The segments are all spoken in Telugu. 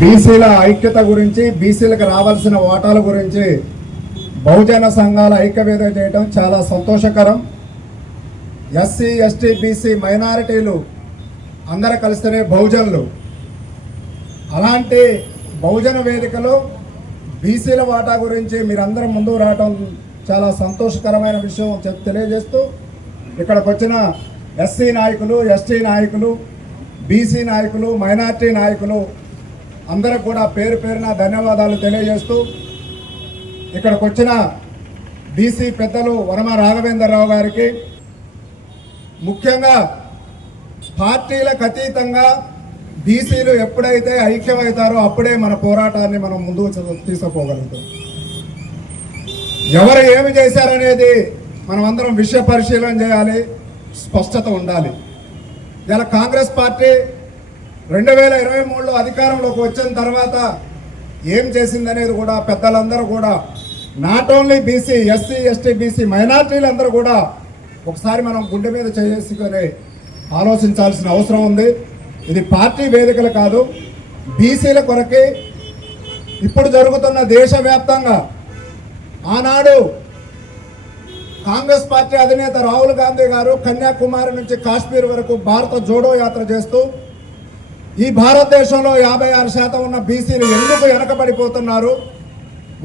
బీసీల ఐక్యత గురించి బీసీలకు రావాల్సిన ఓటాల గురించి బహుజన సంఘాల ఐక్యవేద చేయడం చాలా సంతోషకరం. ఎస్సీ ఎస్టీ బీసీ మైనారిటీలు అందరూ కలిస్తేనే బహుజనులు. అలాంటి బహుజన వేదికలో బీసీల వాటా గురించి మీరందరూ ముందుకు రావటం చాలా సంతోషకరమైన విషయం తెలియజేస్తూ ఇక్కడికి వచ్చిన ఎస్సీ నాయకులు ఎస్టీ నాయకులు బీసీ నాయకులు మైనార్టీ నాయకులు అందరూ కూడా పేరు పేరున ధన్యవాదాలు తెలియజేస్తూ ఇక్కడికి వచ్చిన బీసీ పెద్దలు వరమ రాఘవేంద్రరావు గారికి ముఖ్యంగా పార్టీలకు అతీతంగా బీసీలు ఎప్పుడైతే ఐక్యమవుతారో అప్పుడే మన పోరాటాన్ని మనం ముందుకు తీసుకుపోగలుగుతాం. ఎవరు ఏమి చేశారనేది మనం అందరం విషయ పరిశీలన చేయాలి స్పష్టత ఉండాలి. ఇలా కాంగ్రెస్ పార్టీ రెండు వేల ఇరవై మూడులో అధికారంలోకి వచ్చిన తర్వాత ఏం చేసిందనేది కూడా పెద్దలందరూ కూడా not only BC SC ST BC మైనార్టీలందరూ కూడా ఒకసారి మనం గుండె మీద చేసుకొని ఆలోచించాల్సిన అవసరం ఉంది. ఇది పార్టీ వేదికలు కాదు బీసీల కొరకే ఇప్పుడు జరుగుతున్న దేశవ్యాప్తంగా ఆనాడు కాంగ్రెస్ పార్టీ అధినేత రాహుల్ గాంధీ గారు కన్యాకుమారి నుంచి కాశ్మీర్ వరకు భారత జోడో యాత్ర చేస్తూ ఈ భారతదేశంలో యాభై ఆరు శాతం ఉన్న బీసీలు ఎందుకు వెనకబడిపోతున్నారు?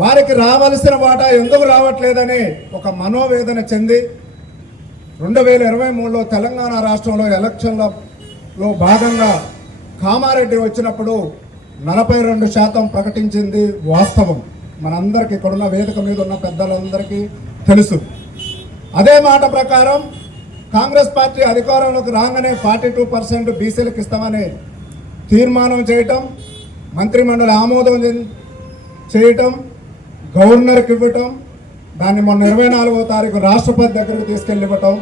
వారికి రావలసిన వాటా ఎందుకు రావట్లేదని ఒక మనోవేదన చెంది రెండు వేల ఇరవై మూడులో తెలంగాణ రాష్ట్రంలో ఎలక్షన్లలో భాగంగా కామారెడ్డి వచ్చినప్పుడు నలభై రెండు శాతం ప్రకటించింది వాస్తవం. మనందరికీ ఇక్కడున్న వేదిక మీద ఉన్న పెద్దలందరికీ తెలుసు. అదే మాట ప్రకారం కాంగ్రెస్ పార్టీ అధికారంలోకి రాగానే ఫార్టీ టూ పర్సెంట్ బీసీలకు ఇస్తామని తీర్మానం చేయటం మంత్రిమండలి ఆమోదం చేయటం గవర్నర్కి ఇవ్వటం దాన్ని మొన్న ఇరవై నాలుగో తారీఖు రాష్ట్రపతి దగ్గరకు తీసుకెళ్ళి ఇవ్వటం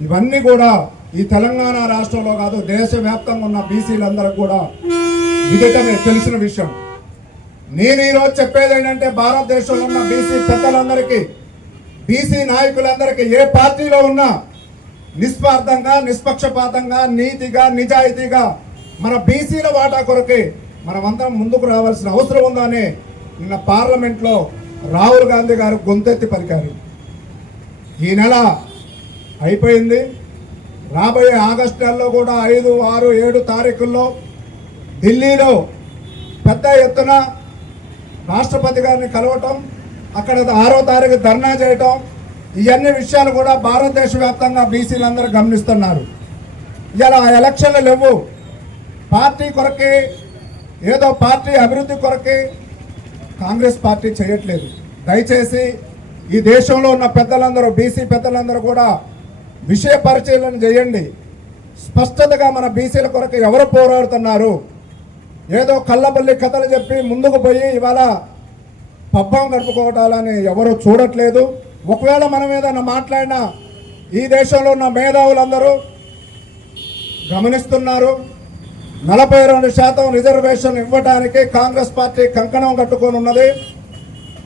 ఇవన్నీ కూడా ఈ తెలంగాణ రాష్ట్రంలో కాదు దేశవ్యాప్తంగా ఉన్న బీసీలందరూ కూడా విదితమే తెలిసిన విషయం. నేను ఈరోజు చెప్పేది ఏంటంటే భారతదేశంలో ఉన్న బీసీ పెద్దలందరికీ బీసీ నాయకులందరికీ ఏ పార్టీలో ఉన్నా నిస్వార్థంగా నిష్పక్షపాతంగా నీతిగా నిజాయితీగా మన బీసీల వాటా కొరకే మనమందరం ముందుకు రావాల్సిన అవసరం ఉందని నిన్న పార్లమెంట్లో రాహుల్ గాంధీ గారు గొంతెత్తి పలికారు. ఈ నెల అయిపోయింది. రాబోయే ఆగస్టు నెలలో కూడా ఐదు ఆరు ఏడు తారీఖుల్లో ఢిల్లీలో పెద్ద ఎత్తున రాష్ట్రపతి గారిని కలవటం అక్కడ ఆరో తారీఖు ధర్నా చేయటం ఇవన్నీ విషయాలు కూడా భారతదేశ వ్యాప్తంగా బీసీలందరూ గమనిస్తున్నారు. ఇలా ఆ ఎలక్షన్లు లేవు. పార్టీ కొరకే ఏదో పార్టీ అభివృద్ధి కొరకే కాంగ్రెస్ పార్టీ చేయట్లేదు. దయచేసి ఈ దేశంలో ఉన్న పెద్దలందరూ బీసీ పెద్దలందరూ కూడా విషయ పరిశీలన చేయండి. స్పష్టతగా మన బీసీల కొరకు ఎవరు పోరాడుతున్నారు? ఏదో కళ్ళబల్లి కథలు చెప్పి ముందుకు పోయి ఇవాళ పబ్బం గడుపుకోవటాలని ఎవరు చూడట్లేదు. ఒకవేళ మనం ఏదైనా మాట్లాడినా ఈ దేశంలో ఉన్న మేధావులందరూ గమనిస్తున్నారు. నలభై రెండు శాతం రిజర్వేషన్ ఇవ్వడానికి కాంగ్రెస్ పార్టీ కంకణం కట్టుకొని ఉన్నది.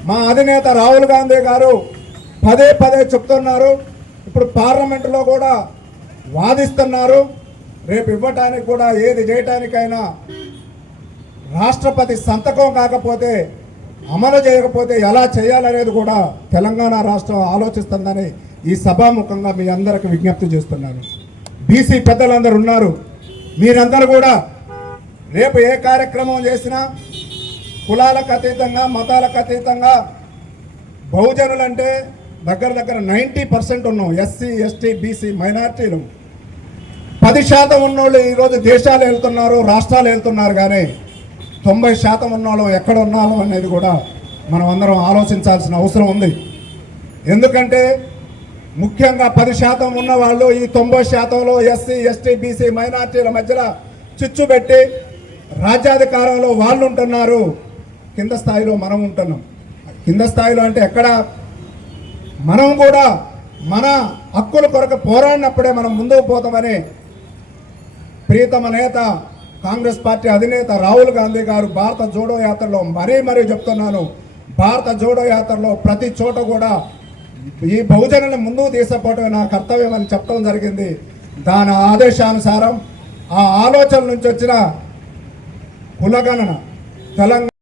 మా అధినేత రాహుల్ గాంధీ గారు పదే పదే చెప్తున్నారు. ఇప్పుడు పార్లమెంటులో కూడా వాదిస్తున్నారు. రేపు ఇవ్వటానికి కూడా ఏది చేయటానికైనా రాష్ట్రపతి సంతకం కాకపోతే అమలు చేయకపోతే ఎలా చేయాలనేది కూడా తెలంగాణ రాష్ట్రం ఆలోచిస్తుందని ఈ సభాముఖంగా మీ అందరికి విజ్ఞప్తి చేస్తున్నాను. బీసీ పెద్దలందరూ ఉన్నారు. మీరందరూ కూడా రేపు ఏ కార్యక్రమం చేసినా కులాలకు అతీతంగా మతాలకు అతీతంగా బహుజనులంటే దగ్గర దగ్గర నైంటీ పర్సెంట్ ఉన్నాం. ఎస్సీ ఎస్టీ బీసీ మైనార్టీలు. పది శాతం ఉన్నోళ్ళు ఈరోజు దేశాలు వెళ్తున్నారు రాష్ట్రాలు వెళ్తున్నారు కానీ తొంభై శాతం ఉన్నోళ్ళం ఎక్కడ ఉన్నాము అనేది కూడా మనం అందరం ఆలోచించాల్సిన అవసరం ఉంది. ఎందుకంటే ముఖ్యంగా పది శాతం ఉన్నవాళ్ళు ఈ తొంభై శాతంలో ఎస్సీ ఎస్టీ బీసీ మైనార్టీల మధ్యలో చిచ్చు పెట్టి రాజ్యాధికారంలో వాళ్ళు ఉంటున్నారు కింద స్థాయిలో మనం ఉంటున్నాం. కింద స్థాయిలో అంటే ఎక్కడ? మనం కూడా మన హక్కుల కొరకు పోరాడినప్పుడే మనం ముందుకు పోతామని ప్రీతమ నేత కాంగ్రెస్ పార్టీ అధినేత రాహుల్ గాంధీ గారు భారత జోడో యాత్రలో మరీ మరీ చెప్తున్నాను. భారత జోడో యాత్రలో ప్రతి చోట కూడా ఈ బహుజనులను ముందుకు తీసుకుపోవటం నా కర్తవ్యం అని చెప్పడం జరిగింది. దాని ఆదేశానుసారం ఆ ఆలోచన నుంచి వచ్చిన కులగణన తెలంగాణ